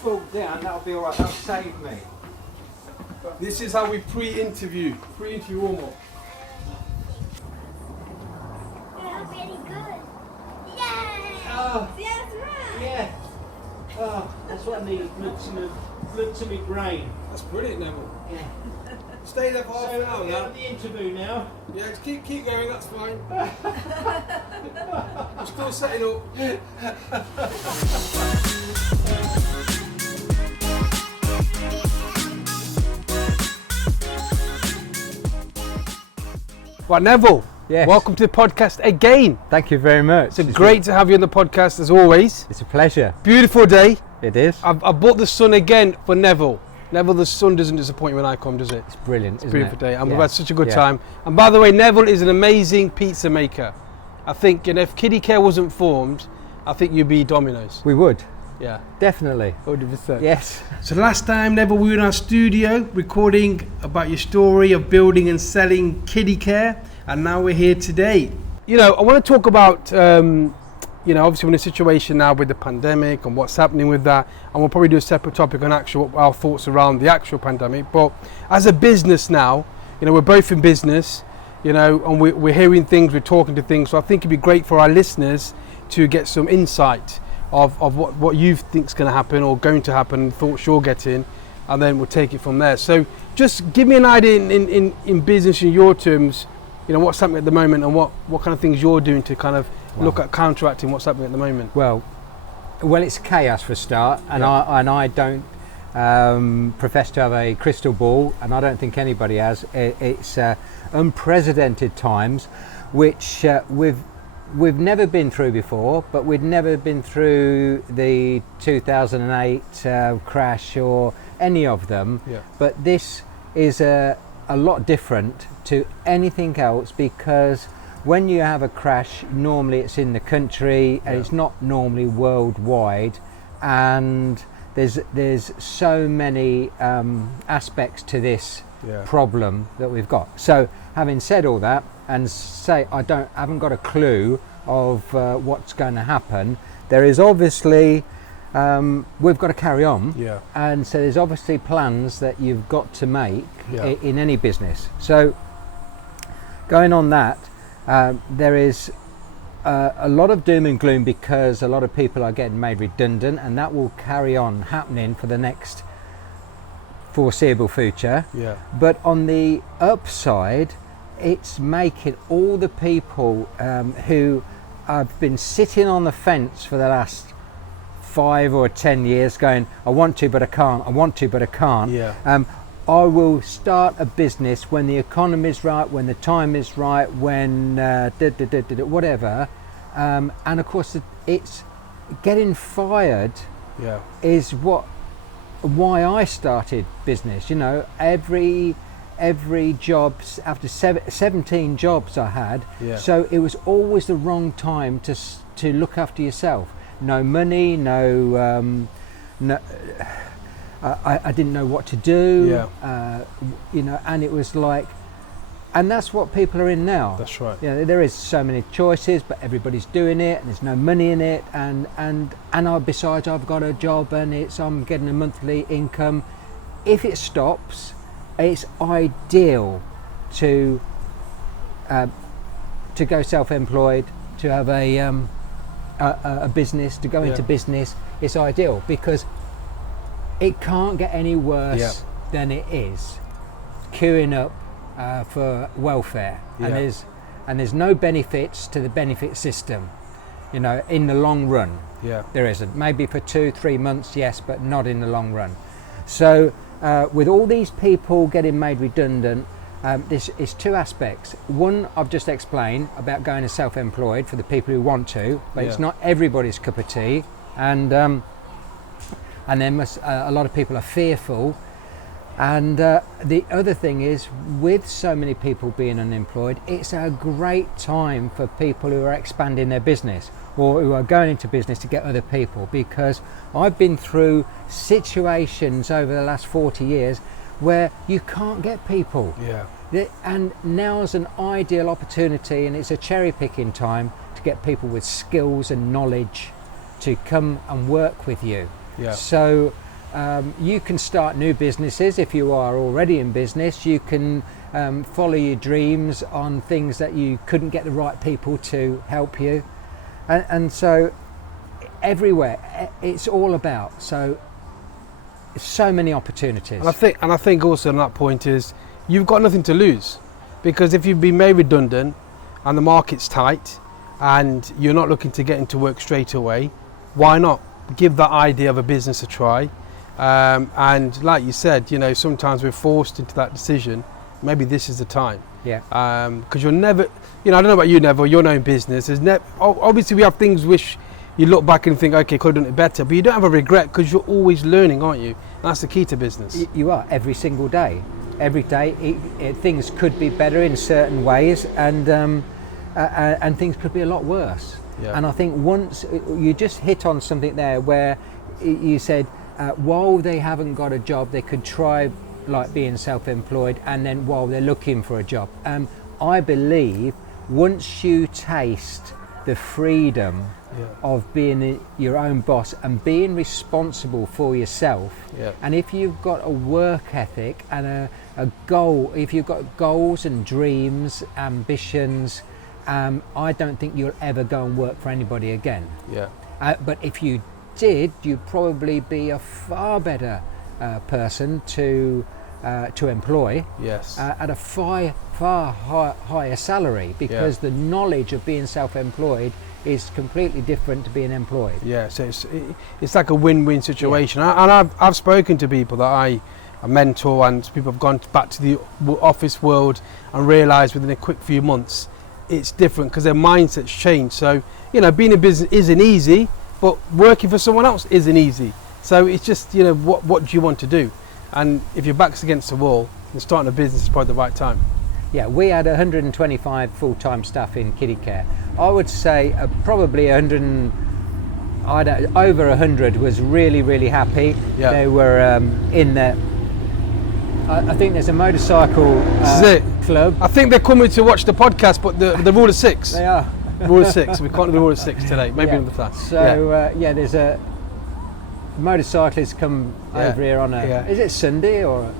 fall down, that'll be alright, that'll save me. This is how we pre-interview warm-up. That's really good. Yay! Oh, That's right. yeah. Oh, that's what I need, blood to my brain. That's brilliant, Neville. Yeah. Stay there for half an hour We're now. on the interview now. Yeah, just keep going, that's fine. I'm still setting up. Right, Neville, Yes. welcome to the podcast again. Thank you very much. It's great to have you on the podcast as always. It's a pleasure. Beautiful day. It is. I bought the sun again for Neville. Neville, the sun doesn't disappoint when I come, does it? It's brilliant, isn't Beautiful it? day, and Yeah. we've had such a good Yeah. time. And by the way, Neville is an amazing pizza maker. I think, if Kiddie Care wasn't formed, I think you'd be Domino's. We would, Yeah, definitely. 100%. Yes. So last time, Neville, we were in our studio recording about your story of building and selling Kiddie Care, and now we're here today. I want to talk about, obviously we're in a situation now with the pandemic and what's happening with that, and we'll probably do a separate topic on our thoughts around the actual pandemic. But as a business now, we're both in business, and we're hearing things, we're talking to things. So I think it'd be great for our listeners to get some insight of what you think is going to happen or going to happen, thoughts you're getting, and then we'll take it from there. So just give me an idea in business, in your terms, what's happening at the moment and what kind of things you're doing to kind of look at counteracting what's happening at the moment. Well, it's chaos for a start, and I don't profess to have a crystal ball, and I don't think anybody has. It's unprecedented times, which we've never been through before, but we'd never been through the 2008 crash or any of them. Yeah. But this is a lot different to anything else, because when you have a crash, normally it's in the country and it's not normally worldwide, and there's so many aspects to this problem that we've got. So having said all that, and say I haven't got a clue of what's going to happen, there is obviously we've got to carry on, and so there's obviously plans that you've got to make in any business. So going on that, there is a lot of doom and gloom, because a lot of people are getting made redundant, and that will carry on happening for the next foreseeable future. But on the upside, it's making all the people who have been sitting on the fence for the last 5 or 10 years going, I want to but I can't, I want to but I can't. I will start a business when the economy is right, when the time is right, when whatever. And of course it's getting fired is why I started business. Every job, after 17 jobs I had, so it was always the wrong time to look after yourself. No money, no, I didn't know what to do, and it was like, and that's what people are in now. That's right. There is so many choices, but everybody's doing it, and there's no money in it, and besides I've got a job and I'm getting a monthly income. If it stops, it's ideal to go self-employed, to have a business, to go into business. It's ideal, because it can't get any worse than it is. Queuing up for welfare, and there's no benefits to the benefit system, in the long run. There isn't. Maybe for 2-3 months, yes, but not in the long run. So with all these people getting made redundant, this is two aspects. One, I've just explained about going as self-employed for the people who want to, but it's not everybody's cup of tea, and then a lot of people are fearful. And the other thing is, with so many people being unemployed, it's a great time for people who are expanding their business or who are going into business to get other people, because I've been through situations over the last 40 years where you can't get people. And now's an ideal opportunity, and it's a cherry picking time to get people with skills and knowledge to come and work with you. So You can start new businesses if you are already in business. You can follow your dreams on things that you couldn't get the right people to help you. And so everywhere, it's all about. So many opportunities. And I think also on that point is you've got nothing to lose, because if you've been made redundant and the market's tight and you're not looking to get into work straight away, why not give that idea of a business a try? And like you said, sometimes we're forced into that decision. Maybe this is the time. Yeah. Because you'll never, I don't know about you, Neville, your own business. Obviously we have things which you look back and think, okay, could have done it better, but you don't have a regret because you're always learning, aren't you? That's the key to business. You are, every single day. Every day, things could be better in certain ways, and things could be a lot worse. Yeah. And I think once you just hit on something there where you said, while they haven't got a job, they could try like being self-employed, and then while they're looking for a job. I believe once you taste the freedom of being your own boss and being responsible for yourself, and if you've got a work ethic and a goal, if you've got goals and dreams, ambitions, I don't think you'll ever go and work for anybody again. But if you did, you'd probably be a far better person to employ at a far higher salary, because the knowledge of being self-employed is completely different to being employed. So it's like a win-win situation. And I've spoken to people that I mentor, and people have gone back to the office world and realised within a quick few months it's different because their mindset's changed. So being in business isn't easy, but working for someone else isn't easy. So it's just what do you want to do? And if your back's against the wall, then starting a business is probably the right time. Yeah, we had 125 full-time staff in kiddie care. I would say probably over 100 was really happy. They were in there. I think there's a motorcycle club. I think they're coming to watch the podcast, but the rule of six. They are. Rule of six. We can't do the rule of six today. Maybe another time. So there's a motorcyclists come over here on is it Sunday or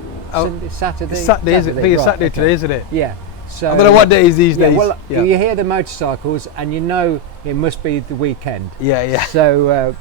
Saturday? It's Saturday, isn't it? I think it's Saturday today, isn't it? Yeah. So I don't know what day it is these days. Well, you hear the motorcycles and you know it must be the weekend. Yeah. So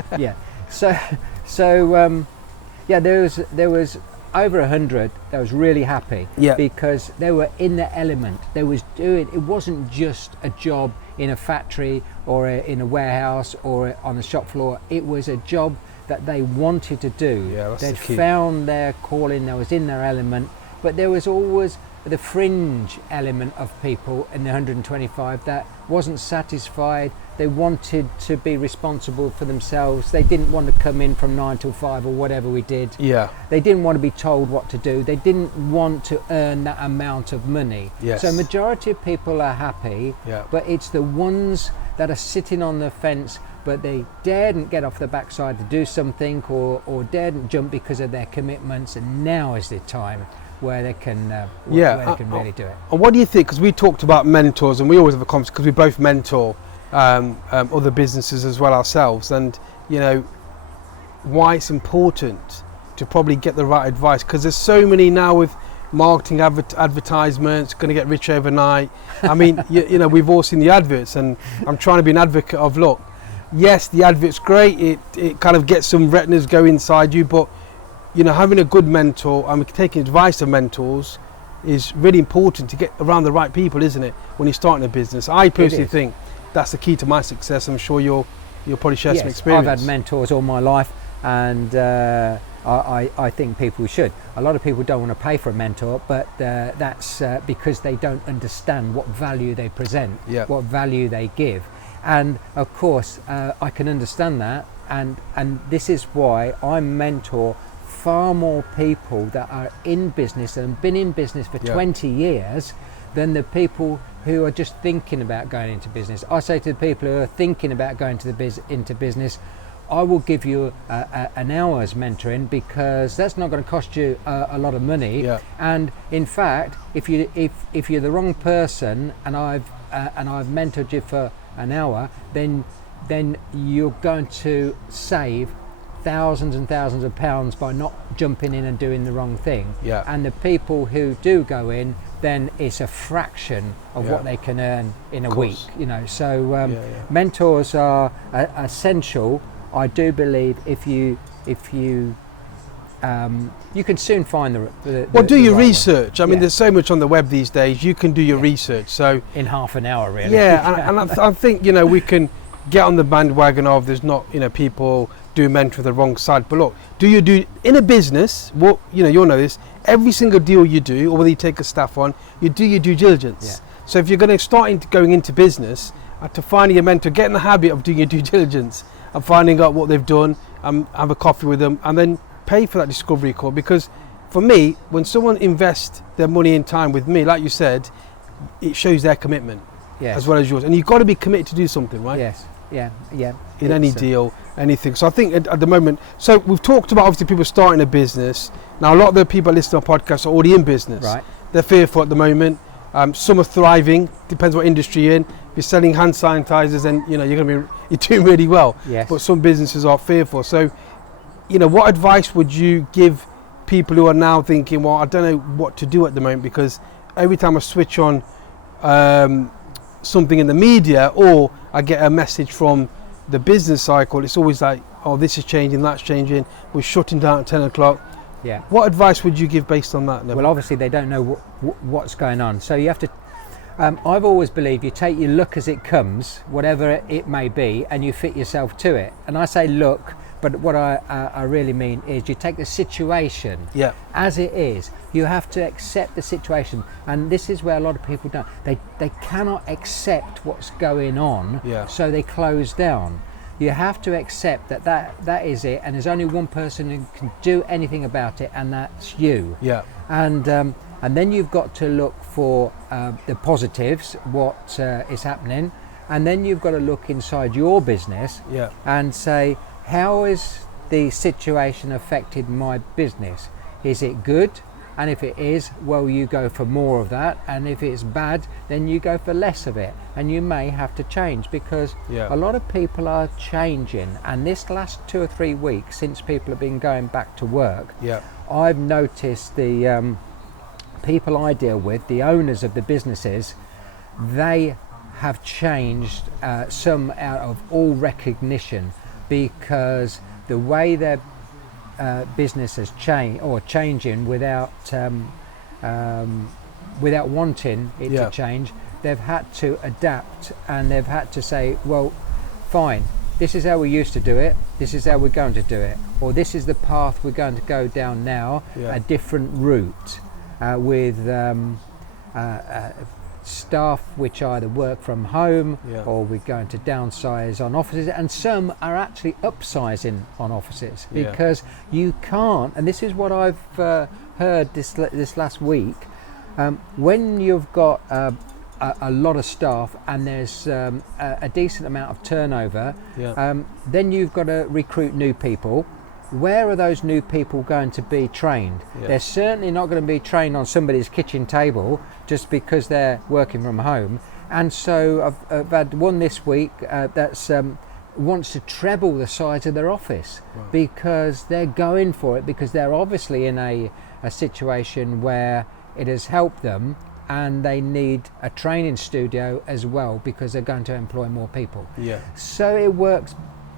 there was over 100 that was really happy because they were in the element. They was doing. It wasn't just a job in a factory or in a warehouse or on the shop floor. It was a job that they wanted to do. They'd found their calling, they was in their element, but there was always the fringe element of people in the 125 that wasn't satisfied. They wanted to be responsible for themselves. They didn't want to come in from 9 till 5 or whatever we did. They didn't want to be told what to do. They didn't want to earn that amount of money. So majority of people are happy, but it's the ones that are sitting on the fence, but they daren't get off the backside to do something or daren't jump because of their commitments, and now is the time where they can really do it. And what do you think, because we talked about mentors and we always have a conversation because we both mentor other businesses as well ourselves, and why it's important to probably get the right advice, because there's so many now with marketing advertisements, going to get rich overnight. I mean, we've all seen the adverts, and I'm trying to be an advocate of, look, yes, the advert's great, it kind of gets some retinas go inside you, but having a good mentor and taking advice of mentors is really important to get around the right people, isn't it, when you're starting a business? I personally think that's the key to my success. I'm sure you'll probably share some experience. I've had mentors all my life, and I think people should. A lot of people don't want to pay for a mentor, but that's because they don't understand what value they present, what value they give. And of course I can understand that, and this is why I mentor far more people that are in business and have been in business for 20 years than the people who are just thinking about going into business. I say to the people who are thinking about going into business, I will give you an hour's mentoring, because that's not going to cost you a lot of money. And in fact, if you're the wrong person and I've mentored you for an hour, then you're going to save thousands and thousands of pounds by not jumping in and doing the wrong thing. Yeah. And the people who do go in, then it's a fraction of Yeah. what they can earn in a Of week. course. You know, so Yeah. mentors are essential. I do believe if you you can soon find the Well, do the your right one. research. I mean, Yeah. there's so much on the web these days. You can do your research. So in half an hour, really. yeah, and I think, you know, we can get on the bandwagon of there's not, you know, people doing mentoring the wrong side. But look, do in a business, what, you know, you'll know this, every single deal you do, or whether you take a staff on, you do your due diligence. Yeah. So if you're going to start going into business, to finding a mentor, get in the habit of doing your due diligence and finding out what they've done, have a coffee with them, and then pay for that discovery call. Because for me, when someone invests their money and time with me, like you said, it shows their commitment Yes. as well as yours. And you've got to be committed to do something, right? Yes. Yeah. Yeah. In any It's, deal, anything. So I think at the moment, so we've talked about obviously people starting a business. Now a lot of the people listening to our podcast are already in business. Right. They're fearful at the moment. Some are thriving. Depends what industry you're in. If you're selling hand sanitizers, then you know you're doing really well. Yes. But some businesses are fearful. So, you know, what advice would you give people who are now thinking, well, I don't know what to do at the moment, because every time I switch on something in the media or I get a message from the business cycle, it's always like, oh, this is changing, that's changing, we're shutting down at 10 o'clock. Yeah. What advice would you give based on that, Neville? Well, obviously they don't know what's going on, so you have to. I've always believed you take your luck as it comes, whatever it may be, and you fit yourself to it. And I say look, but what I really mean is you take the situation Yeah. as it is. You have to accept the situation, and this is where a lot of people don't. They cannot accept what's going on, Yeah. so they close down. You have to accept that is it, and there's only one person who can do anything about it, and that's you. Yeah. And then you've got to look for the positives, what is happening, and then you've got to look inside your business Yeah. and say, how has the situation affected my business? Is it good? And if it is, well, you go for more of that, and if it's bad, then you go for less of it, and you may have to change, because Yeah. a lot of people are changing. And this last 2 or 3 weeks since people have been going back to work, Yeah. I've noticed the people I deal with, the owners of the businesses, they have changed, some out of all recognition, because the way their business has changed, or changing without wanting it Yeah. to change, they've had to adapt, and they've had to say, well, fine, this is how we used to do it, this is how we're going to do it, or this is the path we're going to go down now, Yeah. a different route, with staff which either work from home, Yeah. or we're going to downsize on offices, and some are actually upsizing on offices, Yeah. because you can't, and this is what I've heard this last week, when you've got a lot of staff and there's a decent amount of turnover, Yeah. then you've got to recruit new people. Where are those new people going to be trained? Yeah. They're certainly not going to be trained on somebody's kitchen table just because they're working from home. And so I've had one this week that's wants to treble the size of their office, Right. because they're going for it, because they're obviously in a situation where it has helped them, and they need a training studio as well, because they're going to employ more people. Yeah. So it works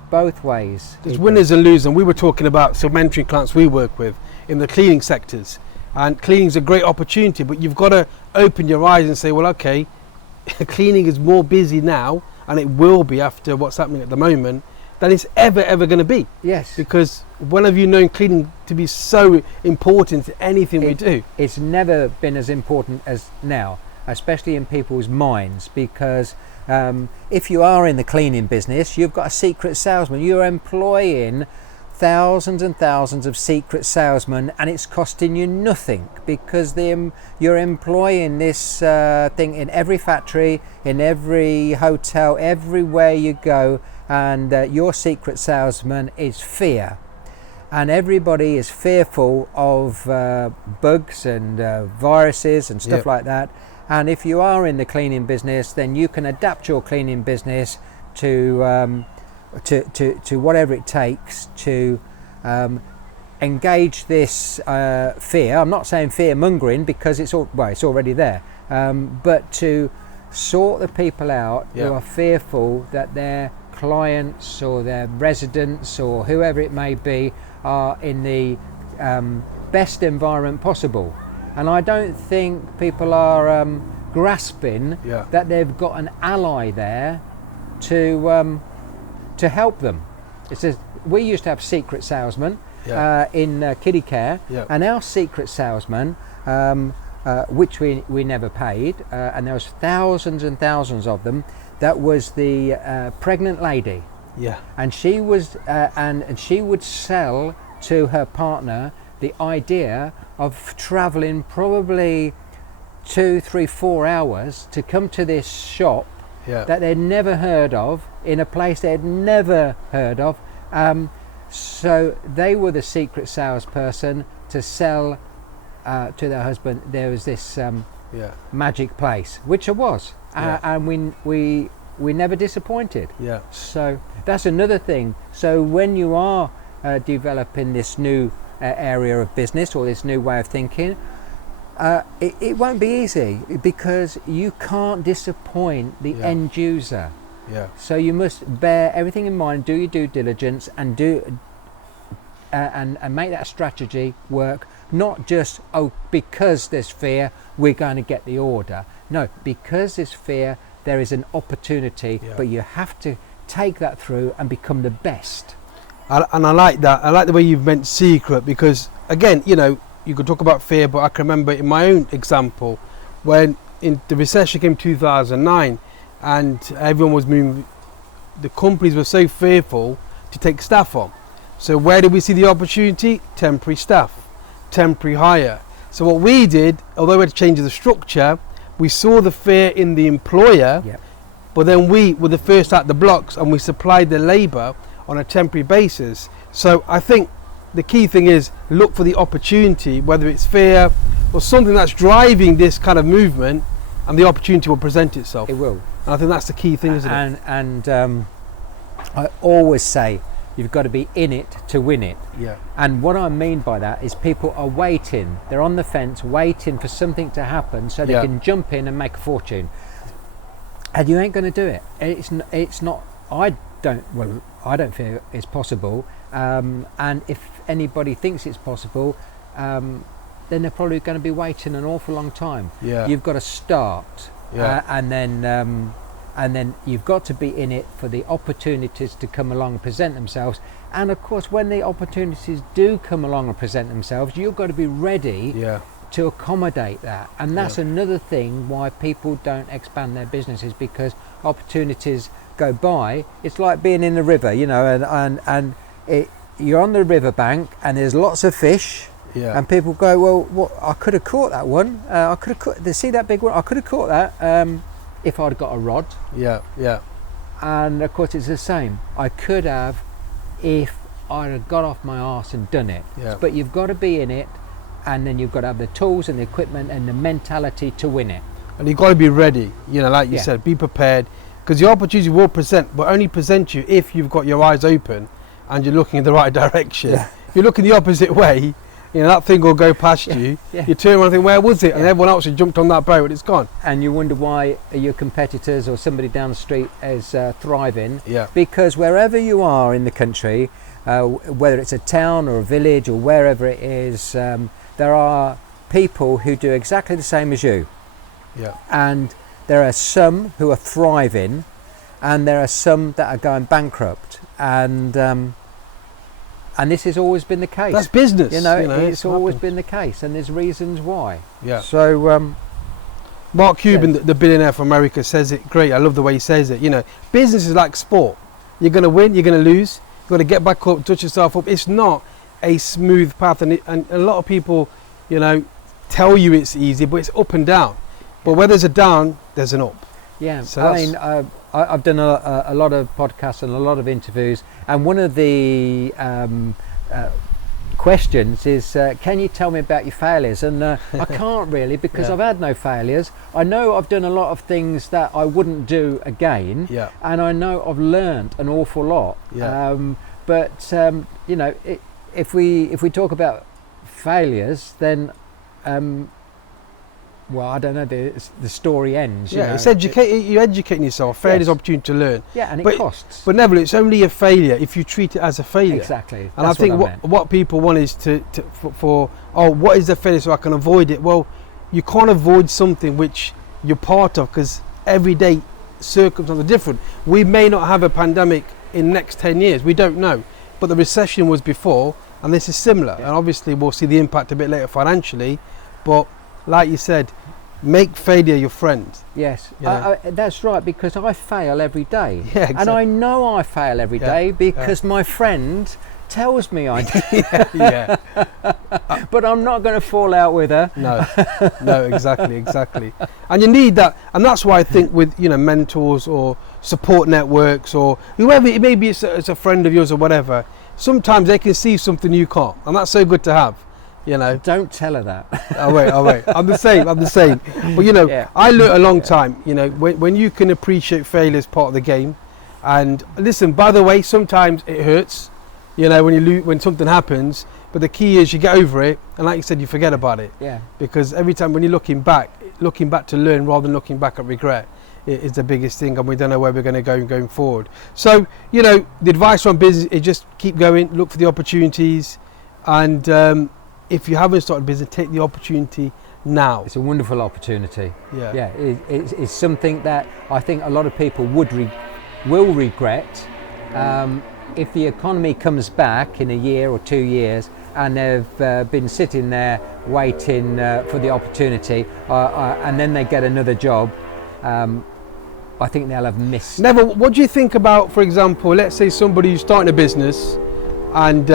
both ways. There's It winners and losers, and we were talking about some mentoring clients we work with in the cleaning sectors, and cleaning is a great opportunity, but you've got to open your eyes and say, well, okay, cleaning is more busy now, and it will be after what's happening at the moment, than it's ever going to be. Yes. Because when have you known cleaning to be so important to anything we do? It's never been as important as now, especially in people's minds, because if you are in the cleaning business, you've got a secret salesman. You're employing thousands and thousands of secret salesmen, and it's costing you nothing, because you're employing this thing in every factory, in every hotel, everywhere you go, and your secret salesman is fear. And everybody is fearful of bugs and viruses and stuff Yep. like that. And if you are in the cleaning business, then you can adapt your cleaning business to whatever it takes to engage this fear. I'm not saying fear mongering because it's already there, but to sort the people out who are fearful that their clients or their residents or whoever it may be are in the best environment possible. And I don't think people are grasping that they've got an ally there to help them. It's we used to have secret salesmen in kiddie care, and our secret salesman, which we never paid, and there was thousands and thousands of them. That was the pregnant lady, and she was and she would sell to her partner the idea of travelling probably 2, 3, 4 hours to come to this shop that they'd never heard of, in a place they'd never heard of. So they were the secret salesperson to sell to their husband. There was this magic place, which it was, and we never disappointed. So that's another thing. So when you are developing this new area of business or this new way of thinking, it won't be easy, because you can't disappoint the end user. So you must bear everything in mind, do your due diligence, and and make that strategy work. Not just, because there's fear we're going to get the order. No, because there's fear there is an opportunity, but you have to take that through and become the best. And I like that. I like the way you've meant secret, because again, you could talk about fear, but I can remember in my own example when in the recession came 2009 and everyone was moving, the companies were so fearful to take staff on. So where did we see the opportunity? Temporary staff, temporary hire. So what we did, although we had to change the structure, we saw the fear in the employer, but then we were the first out the blocks and we supplied the labour on a temporary basis. So I think the key thing is look for the opportunity, whether it's fear or something that's driving this kind of movement, and the opportunity will present itself. It will. And I think that's the key thing, isn't it? And I always say you've got to be in it to win it. And what I mean by that is people are waiting. They're on the fence waiting for something to happen so they can jump in and make a fortune. And you ain't going to do it. It's not. I don't feel it's possible. And if anybody thinks it's possible, then they're probably going to be waiting an awful long time. You've got to start, and then you've got to be in it for the opportunities to come along and present themselves. And of course, when the opportunities do come along and present themselves, you've got to be ready to accommodate that. And that's another thing why people don't expand their businesses, because opportunities go by. It's like being in the river, and you're on the riverbank and there's lots of fish, and people go, well, I could have caught that one. I could have caught. See that big one? I could have caught that if I'd got a rod. And of course, it's the same. I could have if I'd have got off my arse and done it. But you've got to be in it, and then you've got to have the tools and the equipment and the mentality to win it. And you've got to be ready. Like you said, be prepared, because the opportunity will present, but only present you if you've got your eyes open and you're looking in the right direction. If you're looking the opposite way, that thing will go past you. You turn around and think, where was it? And everyone else has jumped on that boat and it's gone. And you wonder why your competitors or somebody down the street is thriving. Because wherever you are in the country, whether it's a town or a village or wherever it is, there are people who do exactly the same as you. And there are some who are thriving, and there are some that are going bankrupt. And this has always been the case. That's business. It's always been the case, and there's reasons why. So Mark Cuban, the billionaire from America, says it great. I love the way he says it. Business is like sport. You're going to win, you're going to lose. You've got to get back up, touch yourself up. It's not a smooth path, and a lot of people, tell you it's easy, but it's up and down. But where there's a down, there's an up. So I've done a lot of podcasts and a lot of interviews, and one of the questions is, can you tell me about your failures? And I can't really, because I've had no failures. I know I've done a lot of things that I wouldn't do again, and I know I've learned an awful lot. But if we talk about failures, then well, I don't know. The story ends. Yeah, you know. it's you're educating yourself. Failure is Yes. opportunity to learn. Yeah, and it But- costs. But Neville, it's only a failure if you treat it as a failure. Exactly. And I That's think what I meant. what people want is for what is the failure so I can avoid it? Well, you can't avoid something which you're part of, because everyday circumstances are different. We may not have a pandemic in the next 10 years. We don't know. But the recession was before, and this is similar. Yeah. And obviously we'll see the impact a bit later financially. But like you said, make failure your friend. Yes, Yeah. that's right, because I fail every day. Yeah, And I know I fail every Yeah, day because my friend tells me I do. Yeah. But I'm not going to fall out with her. No, exactly. And you need that, and that's why I think with mentors or support networks or whoever it may be, it's a friend of yours or whatever. Sometimes they can see something you can't, and that's so good to have. Don't tell her that. Oh wait. I'm the same. But Yeah. I learned a long time. When you can appreciate failure as part of the game, and listen. By the way, sometimes it hurts. When something happens. But the key is you get over it, and like you said, you forget about it. Yeah. Because every time when you're looking back to learn rather than looking back at regret, it is the biggest thing, and we don't know where we're going to go going forward. So the advice on business is just keep going, look for the opportunities, and if you haven't started business, take the opportunity now. It's a wonderful opportunity. Yeah. Yeah, it's something that I think a lot of people will regret if the economy comes back in a year or 2 years and they've been sitting there waiting for the opportunity and then they get another job. I think they'll have missed. Neville, what do you think about, for example, let's say somebody who's starting a business and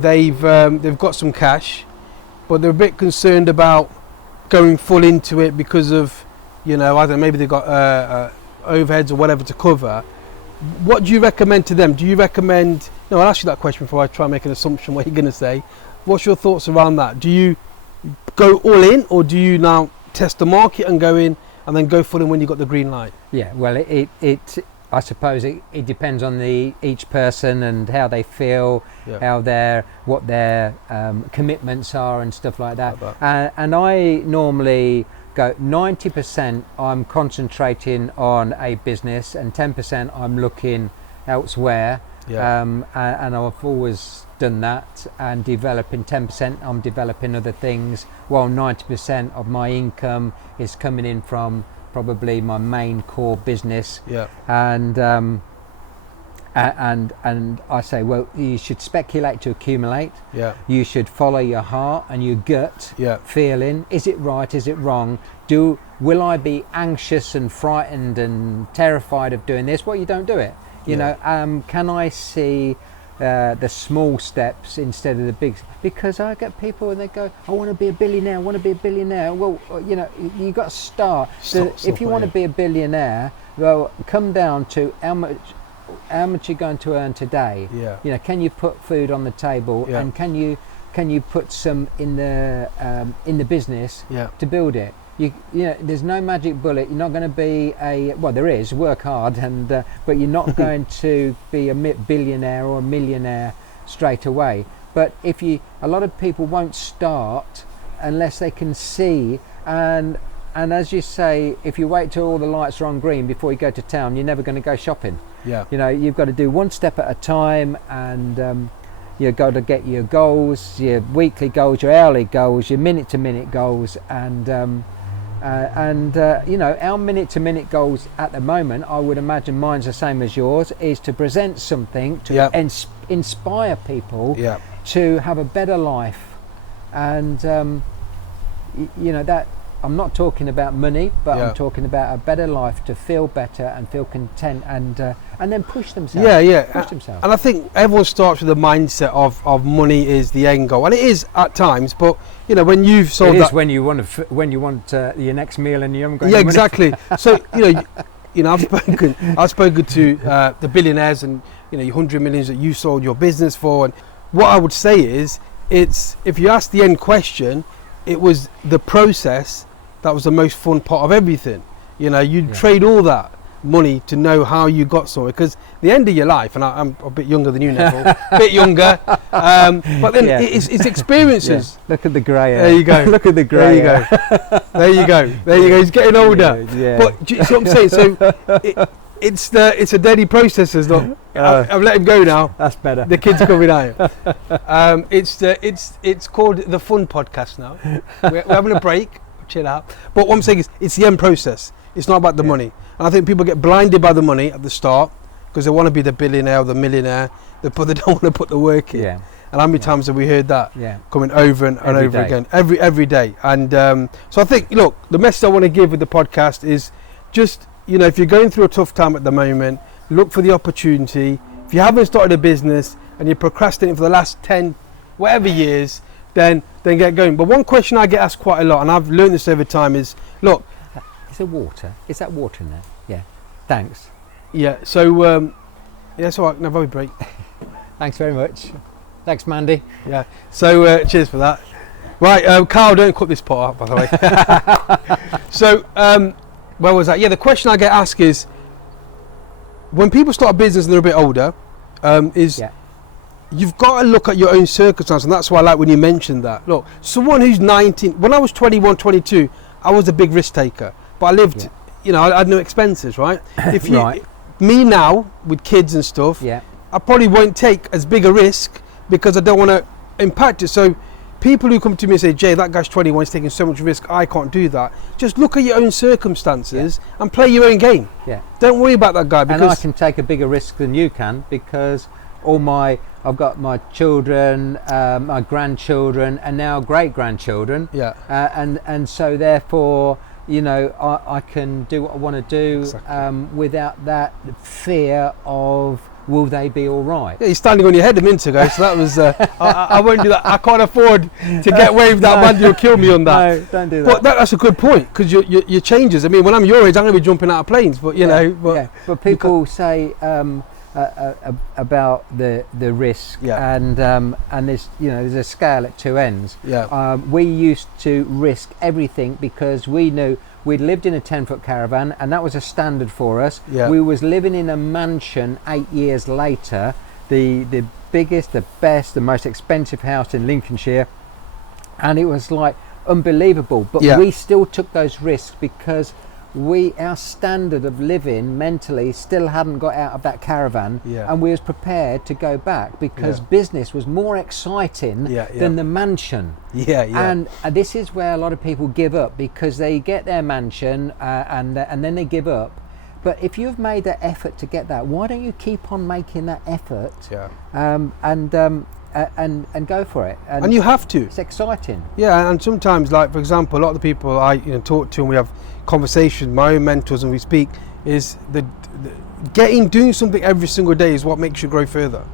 they've got some cash, but they're a bit concerned about going full into it because of, I don't know, maybe they've got overheads or whatever to cover. What do you recommend to them? Do you recommend, I'll ask you that question before I try and make an assumption what you're going to say. What's your thoughts around that? Do you go all in, or do you now test the market and go in and then go full in when you've got the green light? Yeah, well, I suppose it depends on each person and how they feel, Yeah. what their commitments are and stuff like that. Like that. And I normally go 90% I'm concentrating on a business and 10% I'm looking elsewhere. Yeah. And I've always done that, and developing 10% I'm developing other things, while 90% of my income is coming in from probably my main core business. Yeah. And I say, well, you should speculate to accumulate. Yeah. You should follow your heart and your gut Yeah. feeling. Is it right? Is it wrong? Will I be anxious and frightened and terrified of doing this? Well, you don't do it. Can I see the small steps instead of the big? Because I get people and they go, I want to be a billionaire. Well, you got to start. If you want to be a billionaire, well, come down to how much you're going to earn today. Yeah. Can you put food on the table, Yeah. and can you put some in the business Yeah. to build it? There's no magic bullet. You're not going to be there is, work hard, but you're not going to be a billionaire or a millionaire straight away. But a lot of people won't start unless they can see, and as you say, if you wait till all the lights are on green before you go to town, you're never going to go shopping. Yeah. You've got to do one step at a time, and you've got to get your goals, your weekly goals, your hourly goals, your minute-to-minute goals, and our minute-to-minute goals at the moment, I would imagine mine's the same as yours, is to present something to inspire people Yeah. to have a better life, and that I'm not talking about money, but Yeah. I'm talking about a better life, to feel better and feel content, and then push themselves. Push themselves. And I think everyone starts with the mindset of money is the end goal, and it is at times. But when you've sold it is that, when you want your next meal and you haven't got yeah, any money. exactly. So I've spoken to the billionaires, and your 100 millions that you sold your business for. And what I would say is, if you ask the end question, it was the process that was the most fun part of everything. You'd trade all that money to know how you got somewhere, because the end of your life, and I'm a bit younger than you, Neville, a bit younger, but then it's experiences. Look at the grey hair. There you go. Look at the grey hair. There you go. There you go. He's getting older. Yeah. But do you see what I'm saying? So it's a daily process. It's not. I've let him go now. That's better. The kid's coming out. It's called the Fun Podcast now. We're having a break. Chill out. But what I'm saying is, it's the end process. It's not about the money. And I think people get blinded by the money at the start because they want to be the billionaire or the millionaire, but they don't want to put the work in. Yeah. And how many times have we heard that coming over and Every over day. again, every day? And so I think, look, the message I want to give with the podcast is just, if you're going through a tough time at the moment, look for the opportunity. If you haven't started a business and you're procrastinating for the last 10, whatever years, then get going. But one question I get asked quite a lot, and I've learned this over time, is, look. Is there water? Is that water in there? Yeah. Thanks. Yeah, so, it's all right, no, very break. Thanks very much. Thanks, Mandy. Yeah, so cheers for that. Right, Carl, don't cut this part out, by the way. So, where was that? Yeah, the question I get asked is, when people start a business and they're a bit older, you've got to look at your own circumstances, and that's why I like when you mentioned that. Look, someone who's 19, when I was 21, 22, I was a big risk taker, but I lived, I had no expenses, right? If you, me now, with kids and stuff, I probably won't take as big a risk because I don't want to impact it. So people who come to me and say, Jay, that guy's 21, he's taking so much risk, I can't do that. Just look at your own circumstances and play your own game. Yeah. Don't worry about that guy. Because and I can take a bigger risk than you can, because I've got my children, my grandchildren, and now great-grandchildren. Yeah. And so therefore, I can do what I want to do without that fear of, will they be all right? Yeah, you're standing on your head a minute ago, so that was, I won't do that. I can't afford to get away with that. Man, you'll kill me on that. No, don't do that. But that's a good point, because your changes. I mean, when I'm your age, I'm going to be jumping out of planes, but But people say about the risk, and there's there's a scale at two ends. Yeah. We used to risk everything because we knew we'd lived in a 10-foot caravan, and that was a standard for us. Yeah. We was living in a mansion 8 years later, the biggest, the best, the most expensive house in Lincolnshire, and it was like unbelievable. But we still took those risks because our standard of living mentally still hadn't got out of that caravan, and we was prepared to go back because business was more exciting than the mansion. And this is where a lot of people give up, because they get their mansion and then they give up. But if you've made that effort to get that, why don't you keep on making that effort and go for it? And you have to. It's exciting. Yeah, and sometimes, like for example, a lot of the people I talk to, and we have conversations, my own mentors, and we speak, is doing something every single day is what makes you grow further.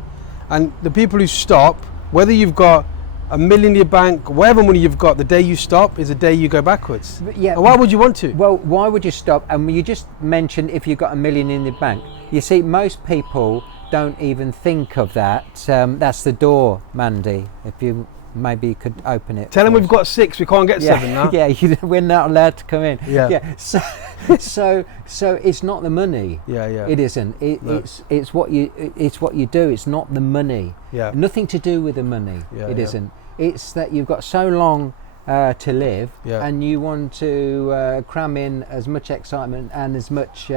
And the people who stop, whether you've got $1 million in your bank, whatever money you've got, the day you stop is the day you go backwards. Yeah. And why would you want to? Well, why would you stop? And you just mentioned if you've got $1 million in the bank. You see, most people don't even think of that. That's the door, Mandy. If you maybe could open it. Tell them we've got 6. We can't get 7 now. Yeah, we're not allowed to come in. Yeah. So it's not the money. Yeah. It isn't. It's what you do. It's not the money. Yeah. Nothing to do with the money. It isn't. It's that you've got so long to live, and you want to cram in as much excitement and as much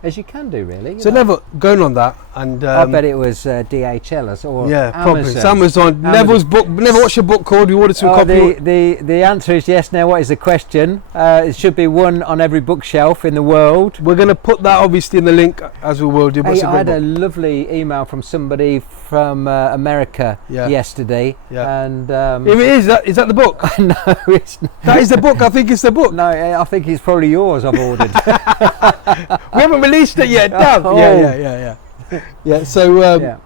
as you can do, really. So never going on that, and I bet it was DHL or probably. Amazon. It's Amazon. Neville's book. Never watched a book called. We ordered some copy. The answer is yes. Now, what is the question? It should be one on every bookshelf in the world. We're going to put that obviously in the link, as we will do. Hey, I had a lovely email from somebody from America yesterday, and if it is that the book? No, it's not. That is the book. I think it's the book. No, I think it's probably yours. I've ordered. We haven't released it yet. Damn. Oh. Yeah. So no,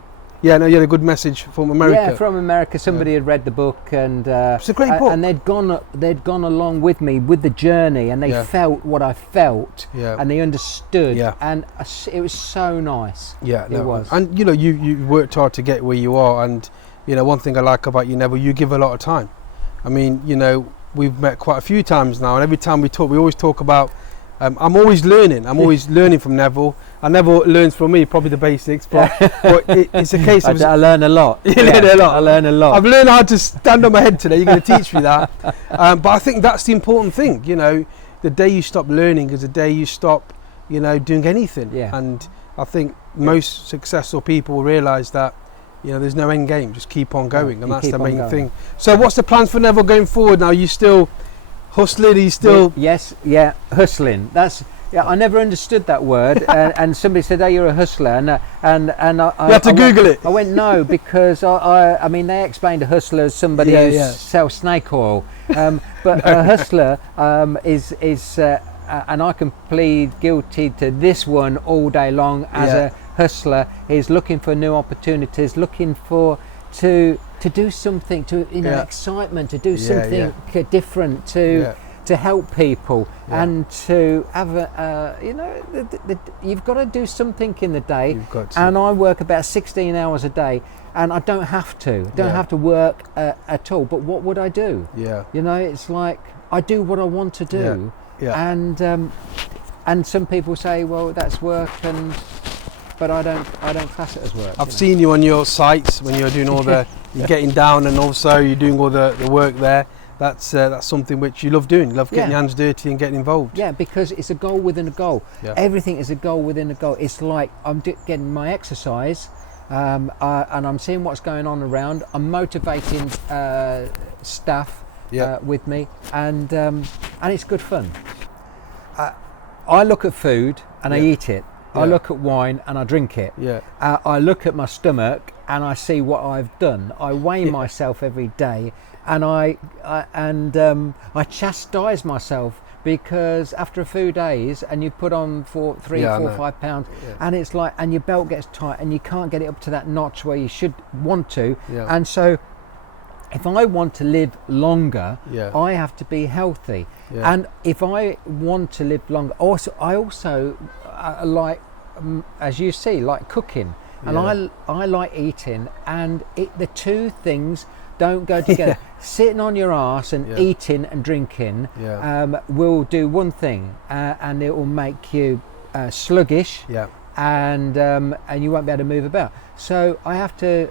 you had a good message from America. Yeah, from America. Somebody had read the book, and it's a great book. And they'd gone along with me with the journey, and they felt what I felt, and they understood, and it was so nice. Yeah, it was. And you worked hard to get where you are, and one thing I like about you, Neville, you give a lot of time. I mean, we've met quite a few times now, and every time we talk, we always talk about I'm always learning. I'm always learning from Neville. And Neville learns from me, probably the basics, but it's a case of... I learn a lot. You learn a lot. I learn a lot. I've learned how to stand on my head today. You're going to teach me that. But I think that's the important thing, you know. The day you stop learning is the day you stop, you know, doing anything. Yeah. And I think most successful people will realise that, you know, there's no end game. Just keep on going, and that's the main thing. So what's the plans for Neville going forward now? Are you still hustling? Are you still... Yes, yeah, hustling. That's... Yeah, I never understood that word, and somebody said, "Oh, you're a hustler," and I You had to Google it. I went no, because I mean they explained a hustler as somebody who sells snake oil, but a hustler is and I can plead guilty to this one all day long. As a hustler, is looking for new opportunities, looking for to do something, to excitement, to do something different, to help people, and to have you've got to do something in the day. You've got to. And I work about 16 hours a day, and I don't have to work at all. But what would I do? You know, it's like I do what I want to do. And some people say, well, that's work, but I don't class it as work. I've seen you on your sites when you're doing all the you're getting down, and also you're doing all the work there. That's something which you love doing. You love getting your hands dirty and getting involved. Yeah, because it's a goal within a goal. Everything is a goal within a goal. It's like I'm getting my exercise, and I'm seeing what's going on around. I'm motivating staff with me, and it's good fun. I look at food and I eat it. I look at wine and I drink it. I look at my stomach and I see what I've done. I weigh myself every day. And I chastise myself, because after a few days, and you put on 3, 4, 5 pounds, and it's like, and your belt gets tight, and you can't get it up to that notch where you should want to. And so, if I want to live longer, I have to be healthy. And if I want to live longer, I also like, as you see, like cooking, and I like eating, and the two things don't go together. Sitting on your arse and eating and drinking will do one thing, and it will make you sluggish, and you won't be able to move about. So I have to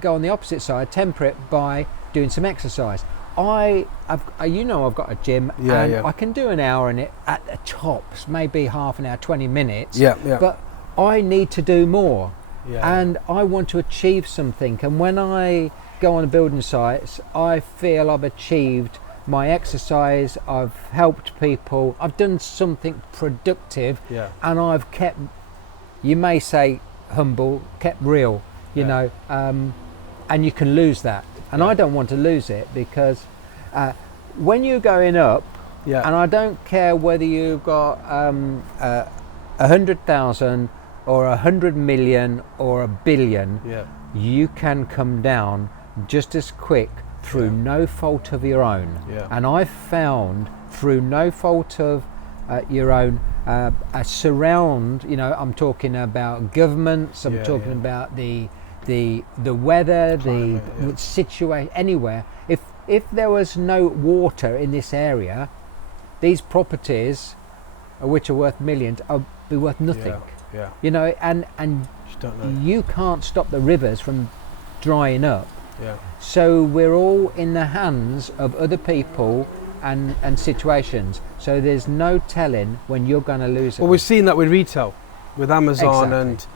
go on the opposite side, temper it by doing some exercise. I've got a gym, and I can do an hour in it at the tops, maybe half an hour, 20 minutes. But I need to do more, and I want to achieve something. And when I go on building sites, I feel I've achieved my exercise, I've helped people, I've done something productive, and I've kept, you may say humble, kept real, you know, and you can lose that, and I don't want to lose it, because when you're going up, and I don't care whether you've got 100,000 or 100 million or 1 billion, you can come down just as quick through no fault of your own. And I've found, through no fault of your own, a surround, you know, I'm talking about governments, I'm talking about the weather, climate, the situation, anywhere. If there was no water in this area, these properties, which are worth millions, would be worth nothing. You know, and you can't stop the rivers from drying up. So we're all in the hands of other people and situations. So there's no telling when you're going to lose it. Well, we've seen that with retail, with Amazon, and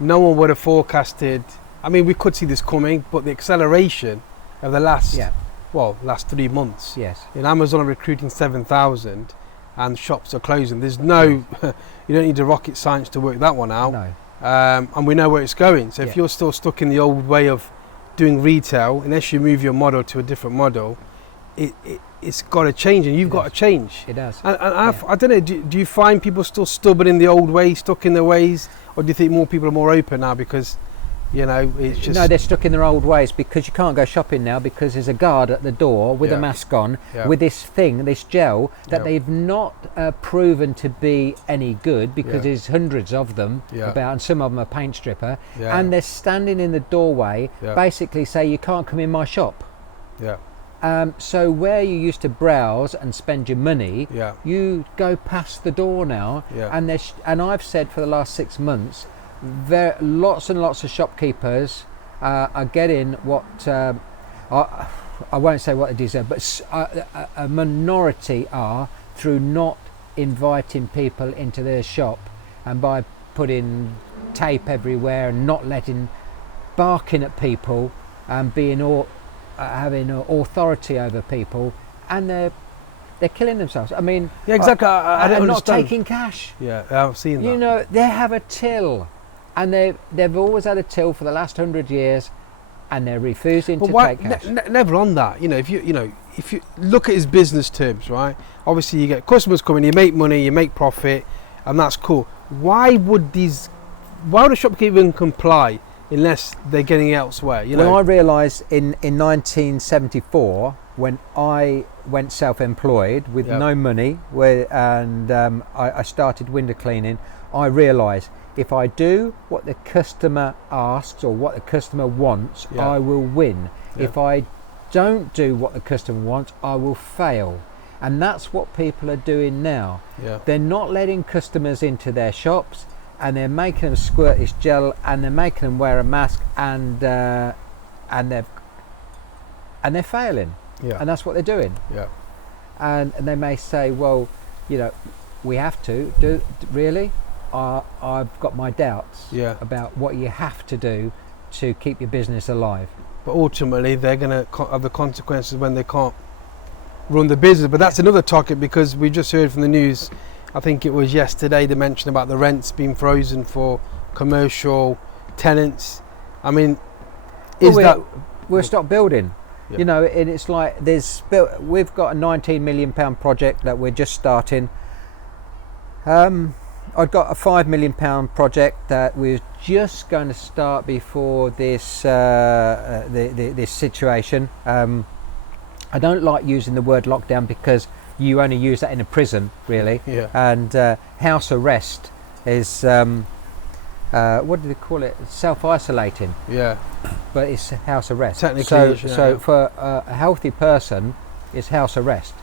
no one would have forecasted. I mean, we could see this coming, but the acceleration of the last 3 months. In Amazon are recruiting 7,000, and shops are closing. There's no, you don't need a rocket science to work that one out. And we know where it's going. So if you're still stuck in the old way of doing retail, unless you move your model to a different model, it's got to change, and you've got to change. It does. And I don't know, do you find people still stubborn in the old ways, stuck in their ways, or do you think more people are more open now because, you know, it's just... No, they're stuck in their old ways, because you can't go shopping now, because there's a guard at the door with a mask on, with this thing, this gel, that they've not proven to be any good, because there's hundreds of them about, and some of them are paint stripper, and they're standing in the doorway, basically say, you can't come in my shop. So where you used to browse and spend your money, Yeah. you go past the door now. Yeah. And I've said for the last 6 months, lots and lots of shopkeepers are getting what I won't say what they deserve, but a minority are, through not inviting people into their shop, and by putting tape everywhere and not barking at people and having authority over people, and they're killing themselves. I mean, Yeah, exactly. I don't and not understand. taking cash. Yeah, I've seen that. You know, they have a till, and they've always had a till for the last 100 years, and they're refusing But to why, take cash. never on that. If you look at his business terms, right? Obviously, you get customers coming, you make money, you make profit, and that's cool. Why would a shopkeeper even comply unless they're getting it elsewhere? Well, I realised in 1974, when I went self-employed with Yeah. no money, I started window cleaning, I realised if I do what the customer asks or what the customer wants, Yeah. I will win. Yeah. If I don't do what the customer wants, I will fail. And that's what people are doing now. Yeah. They're not letting customers into their shops, and they're making them squirt this gel, and they're making them wear a mask, and they're failing. Yeah. And that's what they're doing. Yeah. And they may say, well, we have to do. Really, I've got my doubts Yeah. about what you have to do to keep your business alive. But ultimately, they're going to have the consequences when they can't run the business. But that's another topic, because we just heard from the news, I think it was yesterday, they mentioned about the rents being frozen for commercial tenants. I mean, we'll stop building. Yeah. And it's like we've got a £19 million project that we're just starting. I've got a £5 million project that we're just going to start before this this situation. I don't like using the word lockdown, because you only use that in a prison, really. Yeah. And house arrest is what do they call it? Self-isolating, Yeah. but it's house arrest. Technically, So for a healthy person, it's house arrest.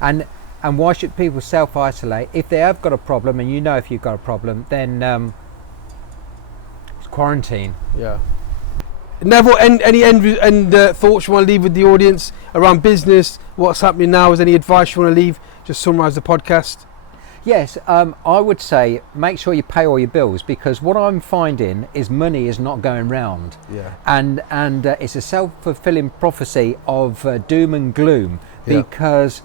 And why should people self-isolate? If they have got a problem, and if you've got a problem, then it's quarantine. Yeah. Neville, any end thoughts you want to leave with the audience around business? What's happening now? Is any advice you want to leave? Just summarise the podcast. Yes, I would say make sure you pay all your bills, because what I'm finding is money is not going round. Yeah. And it's a self-fulfilling prophecy of doom and gloom, Yeah. because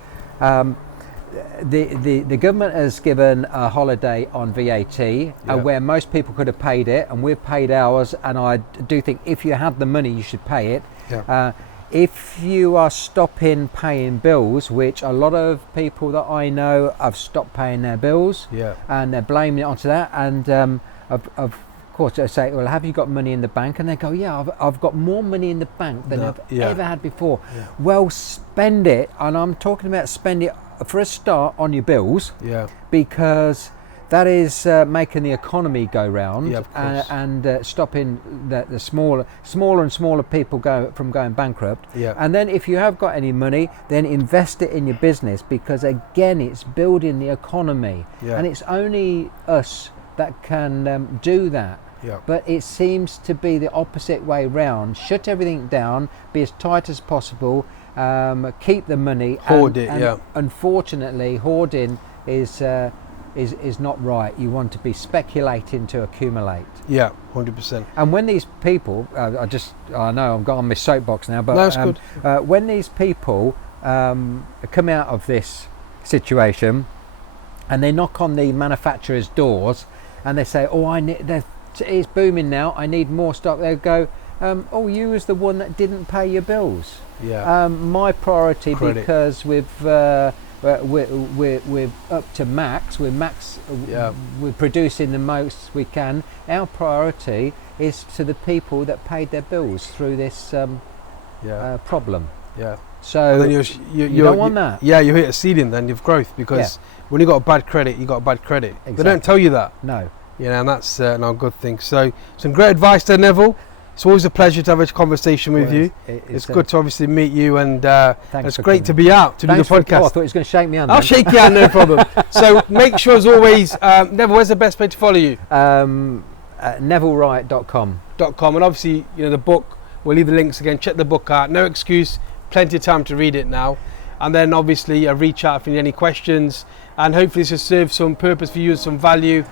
the government has given a holiday on VAT, Yeah. where most people could have paid it, and we've paid ours, and I do think if you have the money you should pay it. Yeah. If you are stopping paying bills, which a lot of people that I know have stopped paying their bills, Yeah. and they're blaming it onto that, and of course they say, well, have you got money in the bank? And they go, yeah, I've got more money in the bank than I've ever had before. Yeah. Well, spend it, and I'm talking about spend it for a start on your bills, Yeah. because that is making the economy go round, Yeah, of course. and stopping the smaller and smaller people from going bankrupt. Yeah. And then if you have got any money, then invest it in your business, because again, it's building the economy. Yeah. And it's only us that can do that. Yeah. But it seems to be the opposite way round. Shut everything down, be as tight as possible, keep the money. Hoard it, and yeah. Unfortunately, hoarding is not right. You want to be speculating to accumulate. Yeah. 100%. And when these people, I know I've got on my soapbox now, but No, it's good. when these people come out of this situation and they knock on the manufacturers' doors and they say, "Oh, it's booming now. I need more stock." They go, "Oh, you was the one that didn't pay your bills." Yeah. My priority, Credit. because we're up to max. Yeah. We're producing the most we can. Our priority is to the people that paid their bills through this Yeah. problem. Yeah. So And then you don't want that. Yeah, you hit a ceiling then of growth, because when you got a bad credit, you got a bad credit. They don't Exactly. tell you that. No. And that's not a good thing. So some great advice there, Neville. It's always a pleasure to have a conversation with you. It's good to obviously meet you, and it's great to be out to do the podcast. I thought he was going to shake me hand. I'll shake your hand, no problem. So make sure, as always, Neville, where's the best place to follow you? NEVILLEWRIGHT.com. And obviously, the book, we'll leave the links again. Check the book out. No excuse, plenty of time to read it now. And then obviously reach out if you need any questions, and hopefully this will serve some purpose for you and some value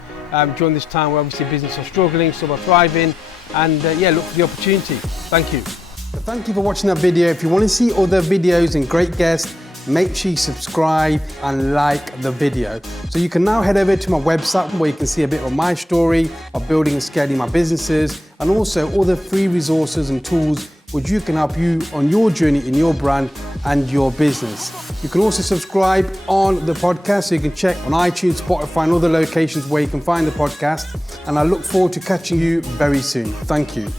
during this time where obviously business are struggling, some are thriving, and look for the opportunity. Thank you. Thank you for watching that video. If you want to see other videos and great guests, make sure you subscribe and like the video. So you can now head over to my website where you can see a bit of my story of building and scaling my businesses, and also all the free resources and tools which you can help you on your journey in your brand and your business. You can also subscribe on the podcast, so you can check on iTunes, Spotify, and other locations where you can find the podcast. And I look forward to catching you very soon. Thank you.